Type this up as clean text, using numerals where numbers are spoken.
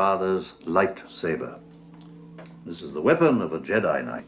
father's lightsaber. This is the weapon of a Jedi Knight.